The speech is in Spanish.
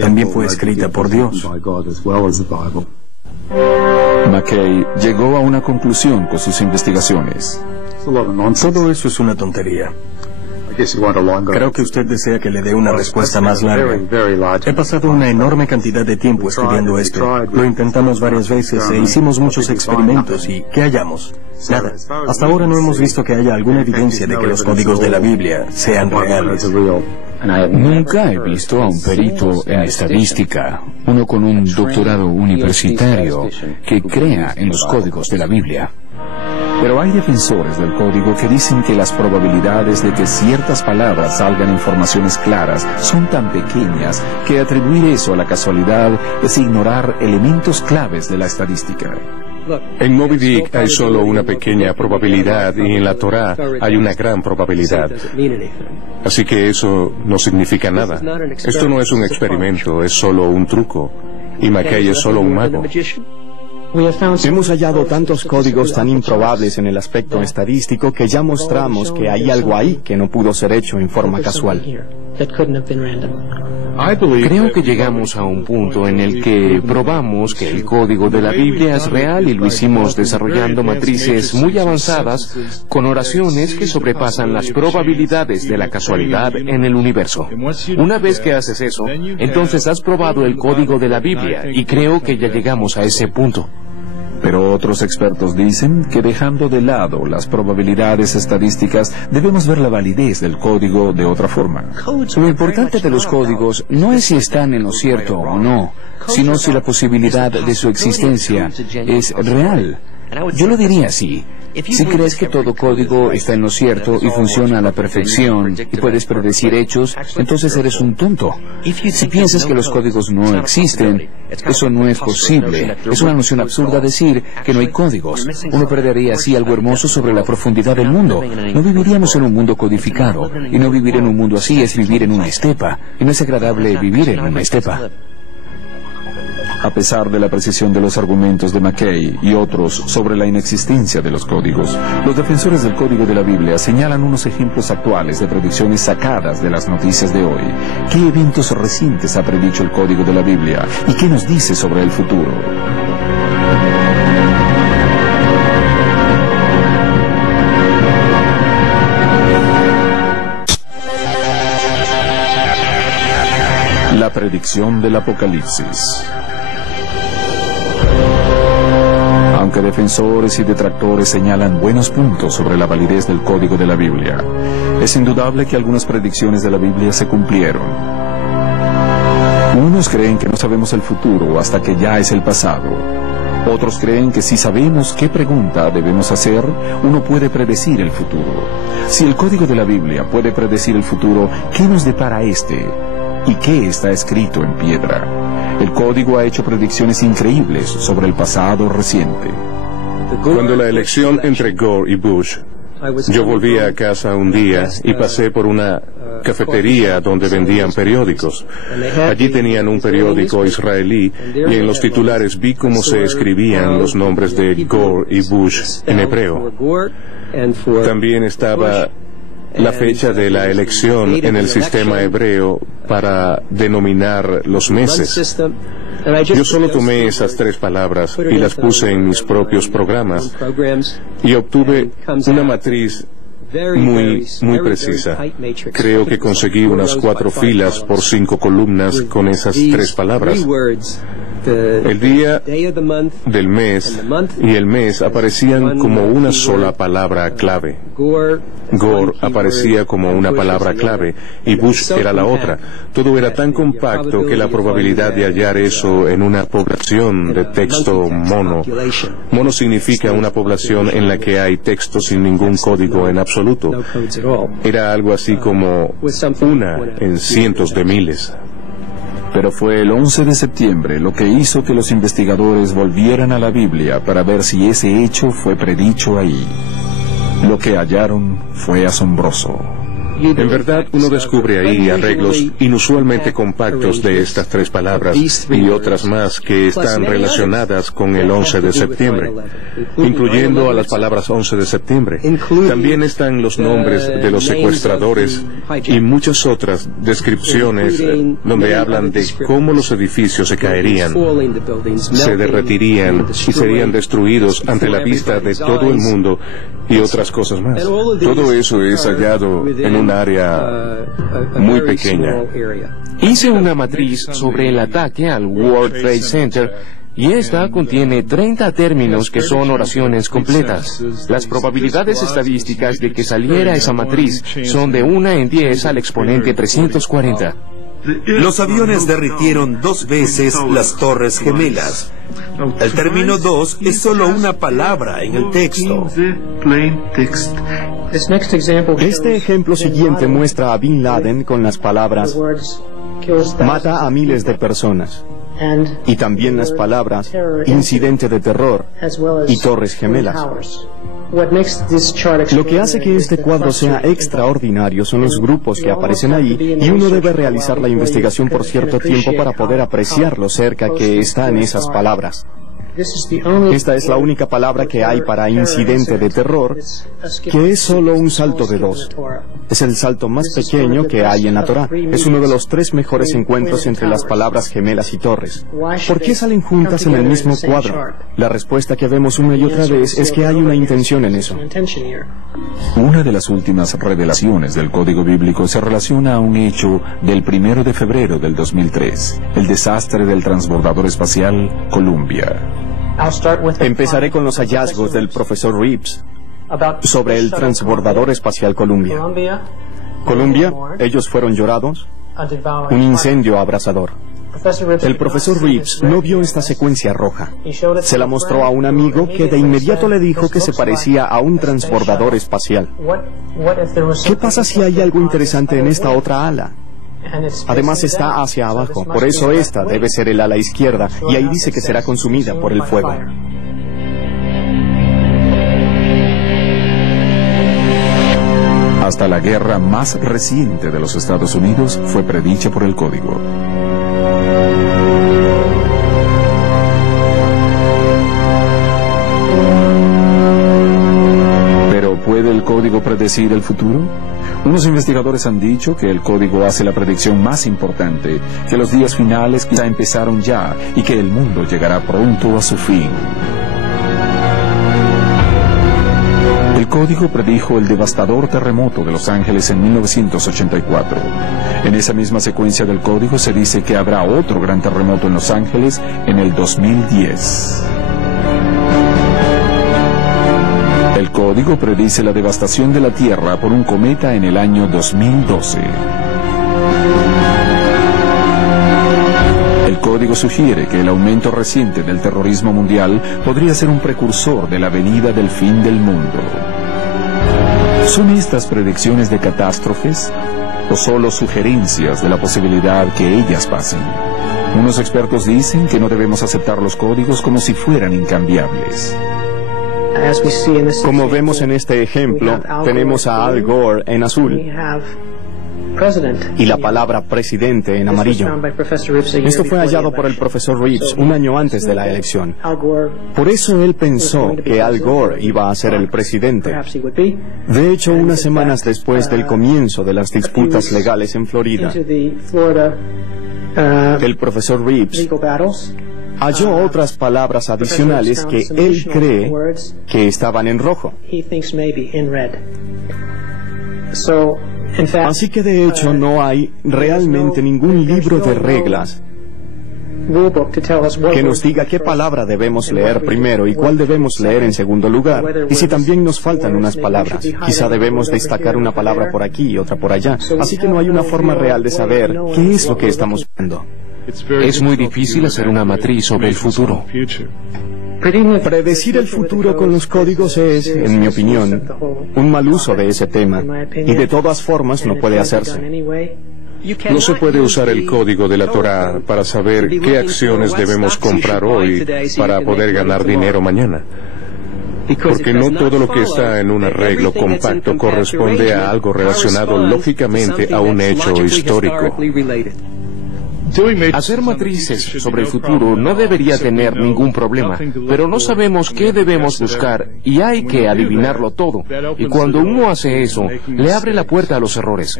también fue escrita por Dios. Mackay llegó a una conclusión con sus investigaciones. Todo eso es una tontería. Creo que usted desea que le dé una respuesta más larga. He pasado una enorme cantidad de tiempo estudiando esto. Lo intentamos varias veces e hicimos muchos experimentos y ¿qué hallamos? Nada. Hasta ahora no hemos visto que haya alguna evidencia de que los códigos de la Biblia sean reales. Nunca he visto a un perito en estadística, uno con un doctorado universitario, que crea en los códigos de la Biblia. Pero hay defensores del código que dicen que las probabilidades de que ciertas palabras salgan en formaciones claras son tan pequeñas que atribuir eso a la casualidad es ignorar elementos claves de la estadística. En Moby Dick hay solo una pequeña probabilidad y en la Torá hay una gran probabilidad. Así que eso no significa nada. Esto no es un experimento, es solo un truco. Y Mackay es solo un mago. Hemos hallado tantos códigos tan improbables en el aspecto estadístico que ya mostramos que hay algo ahí que no pudo ser hecho en forma casual. Creo que llegamos a un punto en el que probamos que el código de la Biblia es real y lo hicimos desarrollando matrices muy avanzadas con oraciones que sobrepasan las probabilidades de la casualidad en el universo. Una vez que haces eso, entonces has probado el código de la Biblia y creo que ya llegamos a ese punto. Pero otros expertos dicen que dejando de lado las probabilidades estadísticas, debemos ver la validez del código de otra forma. Lo importante de los códigos no es si están en lo cierto o no, sino si la posibilidad de su existencia es real. Yo lo diría así. Si crees que todo código está en lo cierto y funciona a la perfección y puedes predecir hechos, entonces eres un tonto. Si piensas que los códigos no existen, eso no es posible. Es una noción absurda decir que no hay códigos. Uno perdería así algo hermoso sobre la profundidad del mundo. No viviríamos en un mundo codificado. Y no vivir en un mundo así es vivir en una estepa. Y no es agradable vivir en una estepa. A pesar de la precisión de los argumentos de Mackay y otros sobre la inexistencia de los códigos, los defensores del código de la Biblia señalan unos ejemplos actuales de predicciones sacadas de las noticias de hoy. ¿Qué eventos recientes ha predicho el código de la Biblia? ¿Y qué nos dice sobre el futuro? La predicción del Apocalipsis. Aunque defensores y detractores señalan buenos puntos sobre la validez del código de la Biblia, es indudable que algunas predicciones de la Biblia se cumplieron. Unos creen que no sabemos el futuro hasta que ya es el pasado. Otros creen que si sabemos qué pregunta debemos hacer, uno puede predecir el futuro. Si el código de la Biblia puede predecir el futuro, ¿qué nos depara este? ¿Y qué está escrito en piedra? El código ha hecho predicciones increíbles sobre el pasado reciente. Cuando la elección entre Gore y Bush, yo volví a casa un día y pasé por una cafetería donde vendían periódicos. Allí tenían un periódico israelí y en los titulares vi cómo se escribían los nombres de Gore y Bush en hebreo. También estaba la fecha de la elección en el sistema hebreo para denominar los meses. Yo solo tomé esas tres palabras y las puse en mis propios programas y obtuve una matriz muy precisa. Creo que conseguí unas 4 filas por 5 columnas con esas tres palabras. El día del mes y el mes aparecían como una sola palabra clave. Gore aparecía como una palabra clave y Bush era la otra. Todo era tan compacto que la probabilidad de hallar eso en una población de texto mono. Mono significa una población en la que hay texto sin ningún código en absoluto. Era algo así como una en cientos de miles. Pero fue el 11 de septiembre lo que hizo que los investigadores volvieran a la Biblia para ver si ese hecho fue predicho ahí. Lo que hallaron fue asombroso. En verdad, uno descubre ahí arreglos inusualmente compactos de estas tres palabras y otras más que están relacionadas con el 11 de septiembre, incluyendo a las palabras 11 de septiembre. También están los nombres de los secuestradores y muchas otras descripciones donde hablan de cómo los edificios se caerían, se derretirían y serían destruidos ante la vista de todo el mundo y otras cosas más. Todo eso es hallado en un área muy pequeña. Hice una matriz sobre el ataque al World Trade Center y esta contiene 30 términos que son oraciones completas. Las probabilidades estadísticas de que saliera esa matriz son de 1 en 10 al exponente 340. Los aviones derritieron 2 veces las Torres Gemelas. El término 2 es solo una palabra en el texto. Este ejemplo siguiente muestra a Bin Laden con las palabras mata a miles de personas y también las palabras incidente de terror y Torres Gemelas. Lo que hace que este cuadro sea extraordinario son los grupos que aparecen ahí y uno debe realizar la investigación por cierto tiempo para poder apreciar lo cerca que están esas palabras. Esta es la única palabra que hay para incidente de terror, que es solo un salto de 2. Es el salto más pequeño que hay en la Torá. Es uno de los 3 mejores encuentros entre las palabras gemelas y torres. ¿Por qué salen juntas en el mismo cuadro? La respuesta que vemos una y otra vez es que hay una intención en eso. Una de las últimas revelaciones del Código Bíblico se relaciona a un hecho del 1 de febrero del 2003, el desastre del transbordador espacial Columbia. Empezaré con los hallazgos del profesor Reeves sobre el transbordador espacial Columbia. Columbia, ellos fueron llorados, un incendio abrasador. El profesor Reeves no vio esta secuencia roja. Se la mostró a un amigo que de inmediato le dijo que se parecía a un transbordador espacial. ¿Qué pasa si hay algo interesante en esta otra ala? Además está hacia abajo, por eso esta debe ser el ala izquierda, y ahí dice que será consumida por el fuego. Hasta la guerra más reciente de los Estados Unidos fue predicha por el Código. ¿Pero puede el Código predecir el futuro? Unos investigadores han dicho que el Código hace la predicción más importante, que los días finales quizá empezaron ya y que el mundo llegará pronto a su fin. El Código predijo el devastador terremoto de Los Ángeles en 1984. En esa misma secuencia del Código se dice que habrá otro gran terremoto en Los Ángeles en el 2010. El Código predice la devastación de la Tierra por un cometa en el año 2012. El Código sugiere que el aumento reciente del terrorismo mundial podría ser un precursor de la venida del fin del mundo. ¿Son estas predicciones de catástrofes o solo sugerencias de la posibilidad que ellas pasen? Unos expertos dicen que no debemos aceptar los códigos como si fueran incambiables. Como vemos en este ejemplo, tenemos a Al Gore en azul y la palabra presidente en amarillo. Esto fue hallado por el profesor Reeves un año antes de la elección. Por eso él pensó que Al Gore iba a ser el presidente. De hecho, unas semanas después del comienzo de las disputas legales en Florida, el profesor Reeves halló otras palabras adicionales que él cree que estaban en rojo. Así que de hecho no hay realmente ningún libro de reglas que nos diga qué palabra debemos leer primero y cuál debemos leer en segundo lugar, y si también nos faltan unas palabras. Quizá debemos destacar una palabra por aquí y otra por allá. Así que no hay una forma real de saber qué es lo que estamos viendo. Es muy difícil hacer una matriz sobre el futuro. Predecir el futuro con los códigos es, en mi opinión, un mal uso de ese tema, y de todas formas no puede hacerse. No se puede usar el código de la Torá para saber qué acciones debemos comprar hoy para poder ganar dinero mañana. porque no todo lo que está en un arreglo compacto corresponde a algo relacionado lógicamente a un hecho histórico. Hacer matrices sobre el futuro no debería tener ningún problema, pero no sabemos qué debemos buscar y hay que adivinarlo todo. Y cuando uno hace eso, le abre la puerta a los errores.